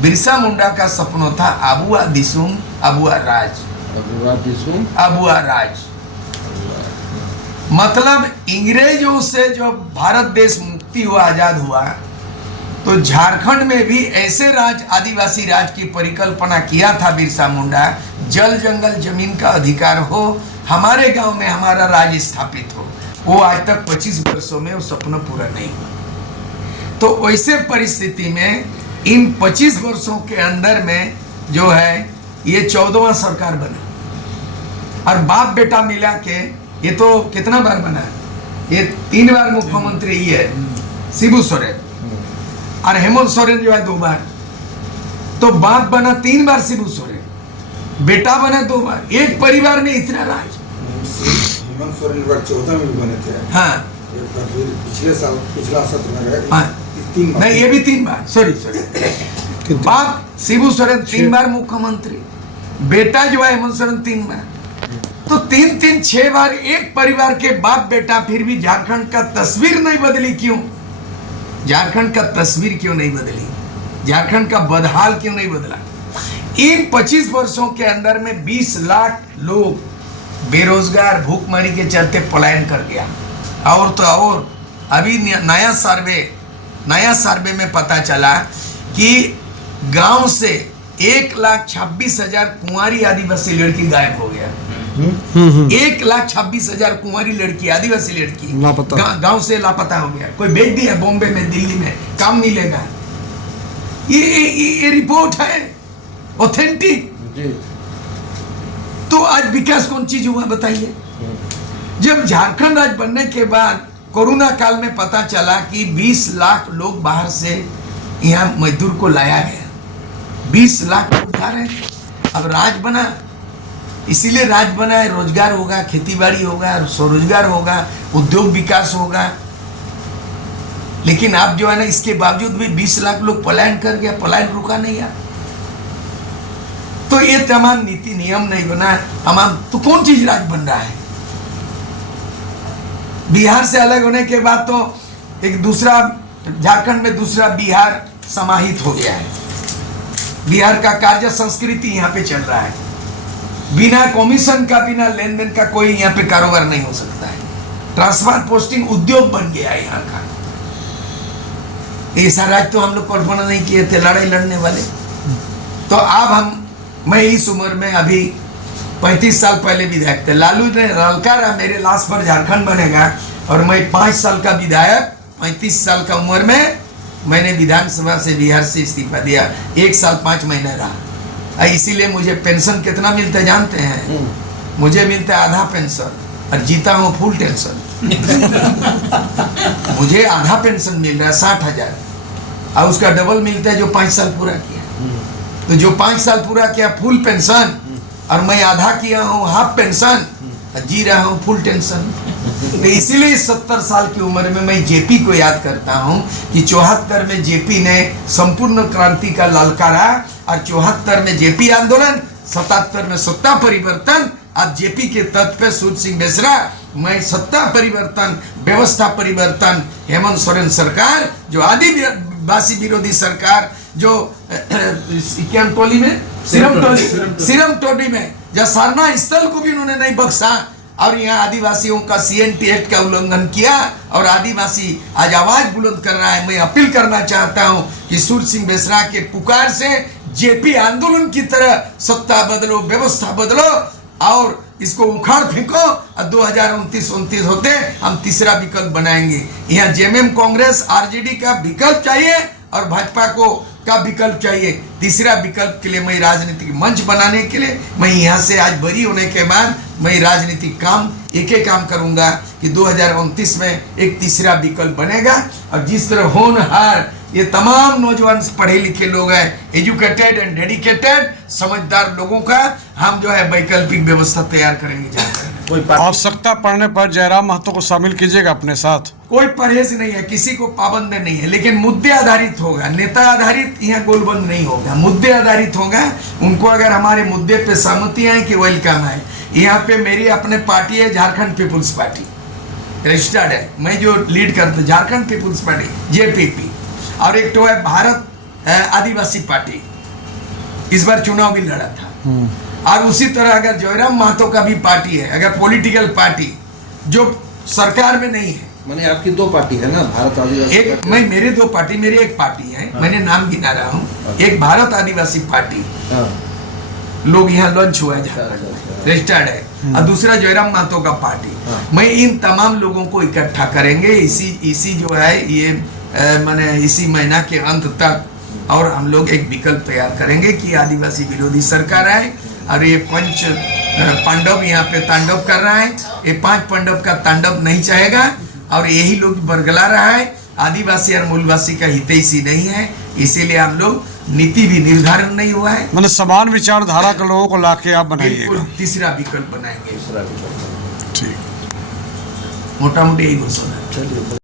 बिरसा मुंडा का सपना था अबुआ दिसुम अबुआ राज, अबुआ दिसुम अबुआ राज। मतलब अंग्रेजों से जो भारत देश मुक्ति हुआ, आजाद हुआ, तो झारखंड में भी ऐसे राज, आदिवासी राज की परिकल्पना किया था बिरसा मुंडा। जल जंगल जमीन का अधिकार हो, हमारे गांव में हमारा राज स्थापित हो। वो आज तक 25 वर्षों में वो सपना पूरा नहीं हुआ। तो वैसे परिस्थिति में इन 25 वर्षों के अंदर में जो है ये 14वां सरकार बना, और बाप बेटा मिला के ये तो कितना बार बना है, ये 3 बार मुख्यमंत्री ही है शिबू सोरेन, और हेमंत सोरेन जो है 2 बार। तो बाप बना 3 बार शिबू सोरेन, बेटा बना 2 बार। एक परिवार में इतना राज। हेमंत सोरेन 14 में भी बने थे। हाँ, पिछला सत्र में रहे। हाँ, 3 बार। नहीं, ये भी 3 बार, सॉरी। बाप शिबू सोरेन 3 बार मुख्यमंत्री, बेटा जो है हेमंत सोरेन 3 बार। तो 3 6 बार एक परिवार के बाप बेटा, फिर भी झारखंड का तस्वीर नहीं बदली। क्यों झारखंड का तस्वीर क्यों नहीं बदली? झारखंड का बदहाल क्यों नहीं बदला? इन 25 वर्षों के अंदर में 20 लाख लोग बेरोजगार, भूखमरी के चलते पलायन कर गया। और तो और अभी नया सर्वे में पता चला कि गांव से 1,26,000 कुंवारी आदिवासी लड़की गायब हो गया। 1,26,000 कुंवारी लड़की, आदिवासी लड़की गांव से लापता हो गया। कोई भेज दिया बॉम्बे में, दिल्ली में, काम मिलेगा। ये रिपोर्ट है ऑथेंटिक। तो आज विकास कौन चीज हुआ बताइए? जब झारखंड राज्य बनने के बाद कोरोना काल में पता चला कि 20 लाख लोग बाहर से यहाँ मजदूर को लाया गया। 20 लाख लोग जा रहे थे। अब राज बना, इसीलिए राज बना है, रोजगार होगा, खेतीबाड़ी होगा, स्वरोजगार होगा, उद्योग विकास होगा। लेकिन आप जो है ना, इसके बावजूद भी 20 लाख लोग पलायन कर गया, पलायन रुका नहीं यार। तो ये तमाम नीति नियम नहीं बना, तमाम, तो कौन चीज राज बन रहा है? बिहार से अलग होने के बाद तो एक दूसरा, झारखंड में दूसरा बिहार समाहित हो गया है। बिहार का कार्य संस्कृति यहाँ पे चल रहा है। बिना कमीशन का, बिना लेन देन का कोई यहाँ पे कारोबार नहीं हो सकता है। ट्रांसफर पोस्टिंग उद्योग बन गया है यहाँ का। ऐसा राज्य तो हम लोग कल्पना नहीं किए थे, लड़ाई लड़ने वाले। तो अब मैं इस उम्र में, अभी 35 साल पहले विधायक थे, लालू ने ललकारा मेरे लाश पर झारखंड बनेगा, और मैं 5 साल का विधायक, 35 साल का उम्र में मैंने विधानसभा से बिहार से इस्तीफा दिया। 1 साल 5 महीने रहा। इसीलिए मुझे पेंशन कितना मिलता है जानते हैं? मुझे मिलता है आधा पेंशन, और जीता हूँ फुल टेंशन। मुझे आधा पेंशन मिल रहा है 60,000, और उसका डबल मिलता है जो 5 साल पूरा किया। तो जो 5 साल पूरा किया फुल पेंशन, और मैं आधा किया हूँ हाफ पेंशन, और जी रहा हूँ फुल टेंशन। तो इसीलिए 70 साल की उम्र में मैं जेपी को याद करता हूँ कि 74 में जेपी ने संपूर्ण क्रांति का ललकारा, और 74 में जेपी आंदोलन, 77 में सत्ता परिवर्तन। अब जेपी के तत्व पे सूर्य सिंह बेसरा, मैं सत्ता परिवर्तन, व्यवस्था परिवर्तन, हेमंत सोरेन सरकार, जो आदिवासी विरोधी सरकार, जो क्या टोली में, सिरम टोली में, जहाँ सरना स्थल को भी उन्होंने नहीं बख्शा, और यहाँ आदिवासियों का CNT एक्ट का उल्लंघन किया, और आदिवासी आज आवाज बुलंद कर रहा है। मैं अपील करना चाहता हूँ कि सूर्य सिंह बेसरा के पुकार से जेपी आंदोलन की तरह सत्ता बदलो, व्यवस्था बदलो, और इसको उखाड़ फेंको, और 2029-29 होते हम तीसरा विकल्प बनाएंगे। यहाँ जेएमएम, कांग्रेस, आरजेडी का विकल्प चाहिए, और भाजपा का विकल्प चाहिए। तीसरा विकल्प के लिए मैं राजनीतिक मंच बनाने के लिए, मैं यहाँ से आज बरी होने के बाद मैं राजनीतिक काम एक काम करूंगा कि 2029 में एक तीसरा विकल्प बनेगा। और जिस तरह होनहार ये तमाम नौजवान पढ़े लिखे लोग हैं, एजुकेटेड एंड डेडिकेटेड, समझदार लोगों का हम जो है वैकल्पिक व्यवस्था तैयार करेंगे। आवश्यकता पड़ने पर जयराम महतो को शामिल कीजिएगा अपने साथ। कोई परहेज नहीं है, किसी को पाबंद नहीं है, लेकिन मुद्दे आधारित होगा, नेता आधारित यहाँ गोलबंद नहीं होगा, मुद्दे आधारित होगा। उनको अगर हमारे मुद्दे पे सहमति है कि वेलकम है। यहाँ पे मेरी अपने पार्टी है, झारखंड पीपुल्स पार्टी रजिस्टर्ड है, मैं जो लीड करता हूँ झारखंड पीपुल्स पार्टी JPP, और एक तो है भारत आदिवासी पार्टी इस बार चुनाव भी लड़ा था। और उसी तरह अगर जयराम महतो का भी पार्टी है, अगर पॉलिटिकल पार्टी जो सरकार में नहीं है, माने आपकी दो पार्टी है ना, भारत आदिवासी एक पार्टी। मैं मेरे दो पार्टी, मेरी एक पार्टी है, मैंने नाम गिना रहा हूँ, एक भारत आदिवासी पार्टी, हाँ, लोग यहाँ लॉन्च हुआ है, झारखंड में रजिस्टर्ड है, और दूसरा जयराम महतो का पार्टी। हाँ। मैं इन तमाम लोगों को इकट्ठा करेंगे इसी जो है ये माने इसी महीना के अंत तक, और हम लोग एक विकल्प तैयार करेंगे कि आदिवासी विरोधी सरकार आए और ये पंच पांडव यहाँ पे तांडव कर रहा है, ये 5 पांडव का तांडव नहीं चाहेगा, और यही लोग बरगला रहा है। आदिवासी और मूलवासी का हितैषी नहीं है, इसीलिए हम लोग नीति भी निर्धारण नहीं हुआ है। मतलब समान विचारधारा के लोगों को लाके आप बिल्कुल बनाइएगा। तीसरा विकल्प बनाएंगे, दूसरा विकल्प। ठीक। मोटा मोटी यही घोषणा है। चलिए।